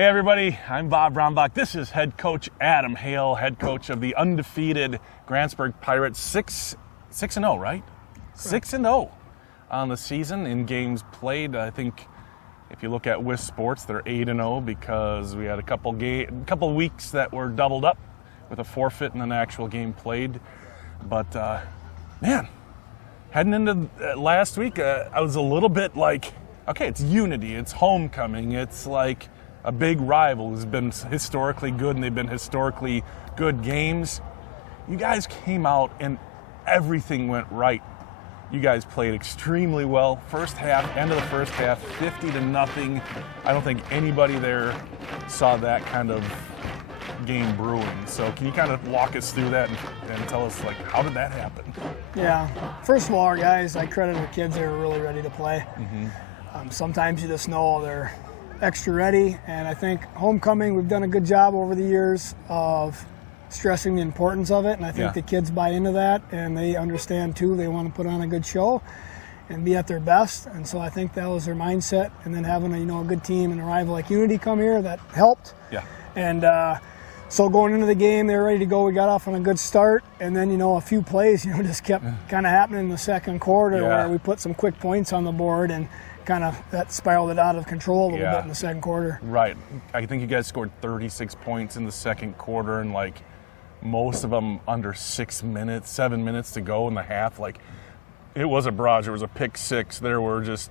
Hey everybody, I'm Bob Brownbach. This is head coach Adam Hale, head coach of the undefeated Grantsburg Pirates. 6-0, right? 6-0 on the season in games played. I think if you look at WIS Sports, they're 8-0 because we had a couple weeks that were doubled up with a forfeit and an actual game played. But man, heading into last week, I was a little bit like, okay, it's unity, it's homecoming, it's like a big rival who's been historically good, and they've been historically good games. You guys came out and everything went right. You guys played extremely well. First half, end of the first half, 50-0. I don't think anybody there saw that kind of game brewing. So can you kind of walk us through that and tell us, like, how did that happen? Yeah, first of all, our guys, I credit the kids, they were really ready to play. Sometimes you just know they're extra ready, and I think homecoming, we've done a good job over the years of stressing the importance of it, and I think the kids buy into that, and they understand too. They want to put on a good show and be at their best, and so I think that was their mindset. And then having a good team and a rival like Unity come here, that helped. Yeah. And so going into the game, they were ready to go. We got off on a good start, and then a few plays just kept kind of happening in the second quarter where we put some quick points on the board, and kind of that spiraled it out of control a little bit in the second quarter. Right. I think you guys scored 36 points in the second quarter, and like most of them under 7 minutes to go in the half. Like, it was a barrage. There was a pick six. There were just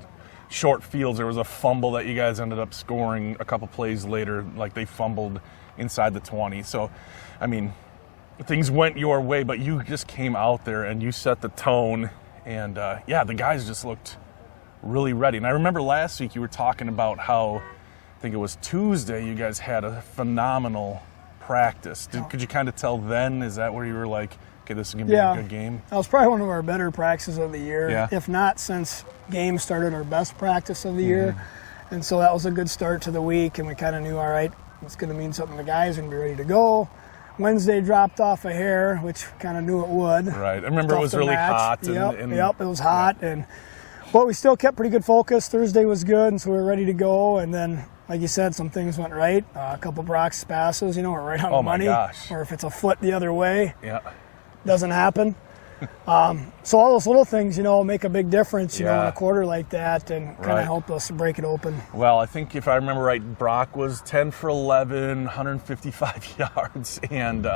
short fields. There was a fumble that you guys ended up scoring a couple plays later. Like, they fumbled inside the 20. So, I mean, things went your way, but you just came out there and you set the tone. And, the guys just looked really ready. And I remember last week you were talking about how, I think it was Tuesday, you guys had a phenomenal practice. Could you kind of tell then, is that where you were like, okay, this is going to be a good game? That was probably one of our better practices of the year. Yeah. If not, since games started, our best practice of the year. And so that was a good start to the week, and we kind of knew, all right, it's going to mean something. The guys are going to be ready to go. Wednesday dropped off a hair, which kind of knew it would. Right. I remember it was really hot. Yep, it was hot. But we still kept pretty good focus. Thursday was good, and so we were ready to go. And then, like you said, some things went right. A couple Brock's passes, were right on the money. Oh, my gosh. Or if it's a foot the other way, doesn't happen. So all those little things, make a big difference, in a quarter like that, and kind of help us break it open. Well, I think if I remember right, Brock was 10 for 11, 155 yards, and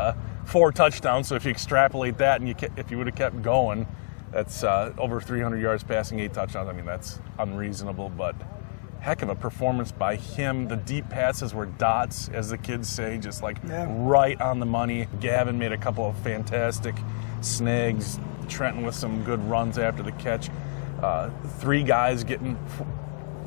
4 touchdowns. So if you extrapolate that, and if you would have kept going, that's over 300 yards passing, 8 touchdowns. I mean, that's unreasonable, but heck of a performance by him. The deep passes were dots, as the kids say, just like right on the money. Gavin made a couple of fantastic snags. Trenton with some good runs after the catch. Three guys getting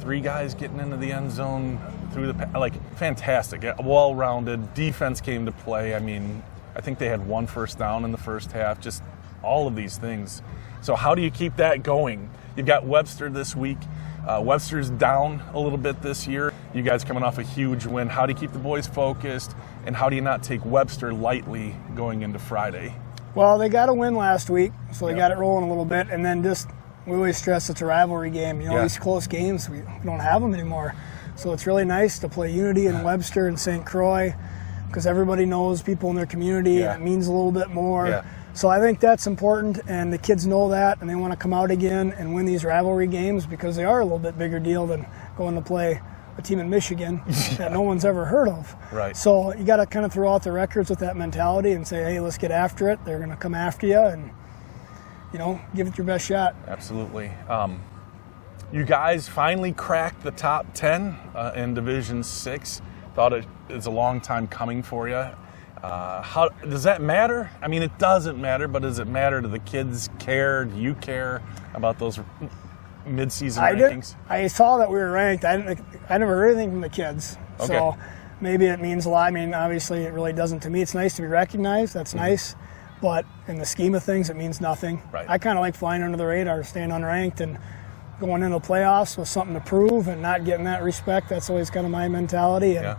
into the end zone through the fantastic, well-rounded. Defense came to play. I mean, I think they had 1 first down in the first half. Just all of these things. So how do you keep that going? You've got Webster this week. Webster's down a little bit this year. You guys coming off a huge win. How do you keep the boys focused, and how do you not take Webster lightly going into Friday? Well, they got a win last week, so they got it rolling a little bit. And then we always stress it's a rivalry game. These close games, we don't have them anymore. So it's really nice to play Unity and Webster and St. Croix, because everybody knows people in their community, and it means a little bit more. Yeah. So I think that's important, and the kids know that, and they want to come out again and win these rivalry games, because they are a little bit bigger deal than going to play a team in Michigan that no one's ever heard of. Right. So you got to kind of throw out the records with that mentality and say, hey, let's get after it. They're going to come after you, and give it your best shot. Absolutely. You guys finally cracked the top 10 in Division 6. Thought it was a long time coming for you. How does that matter? I mean, it doesn't matter, but does it matter? Do the kids care? Do you care about those mid-season rankings? I saw that we were ranked. I never heard anything from the kids. Okay. So maybe it means a lot. I mean, obviously it really doesn't to me. It's nice to be recognized. That's nice. But in the scheme of things, it means nothing. Right. I kind of like flying under the radar, staying unranked, and going into the playoffs with something to prove and not getting that respect. That's always kind of my mentality. And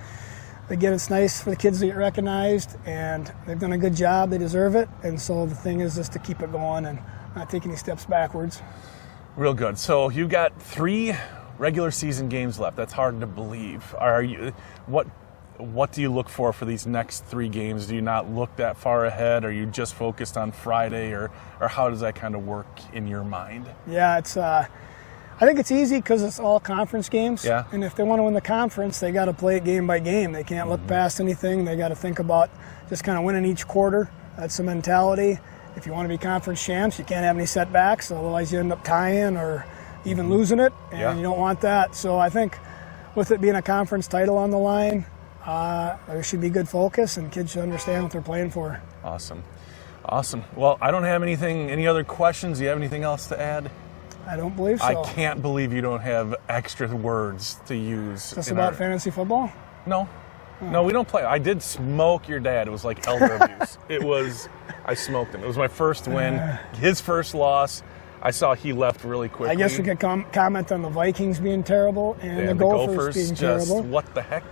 again, it's nice for the kids to get recognized, and they've done a good job. They deserve it. And so the thing is just to keep it going and not take any steps backwards. Real good. So you got 3 regular season games left. That's hard to believe. What do you look for these next 3 games? Do you not look that far ahead? Are you just focused on Friday, or how does that kind of work in your mind? Yeah, it's. I think it's easy because it's all conference games. Yeah. And if they want to win the conference, they got to play it game by game. They can't look past anything. They got to think about just kind of winning each quarter. That's the mentality. If you want to be conference champs, you can't have any setbacks. Otherwise, you end up tying or even losing it, and you don't want that. So I think with it being a conference title on the line, there should be good focus, and kids should understand what they're playing for. Awesome. Well, I don't have any other questions. Do you have anything else to add? I don't believe so. I can't believe you don't have extra words to use. Just about fantasy football? No. No, we don't play. I did smoke your dad. It was like elder abuse. I smoked him. It was my first win, his first loss. I saw he left really quickly. I guess we could comment on the Vikings being terrible and the Gophers being just, terrible. What the heck?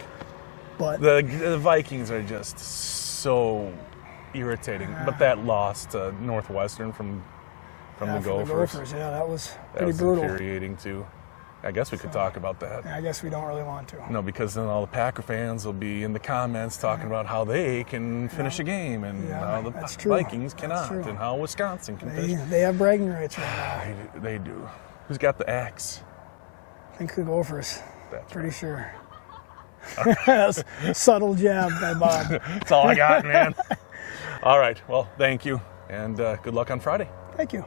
But the Vikings are just so irritating. But that loss to Northwestern from the Gophers. Yeah, that was That pretty was brutal. infuriating too. I guess we could talk about that. I guess we don't really want to. No, because then all the Packer fans will be in the comments talking about how they can finish a game and how the Vikings cannot, and how Wisconsin can finish. They have bragging rights right now. They do. Who's got the axe? I think the Gophers. That's pretty sure. That's a subtle jab by Bob. That's all I got, man. All right. Well, thank you, and good luck on Friday. Thank you.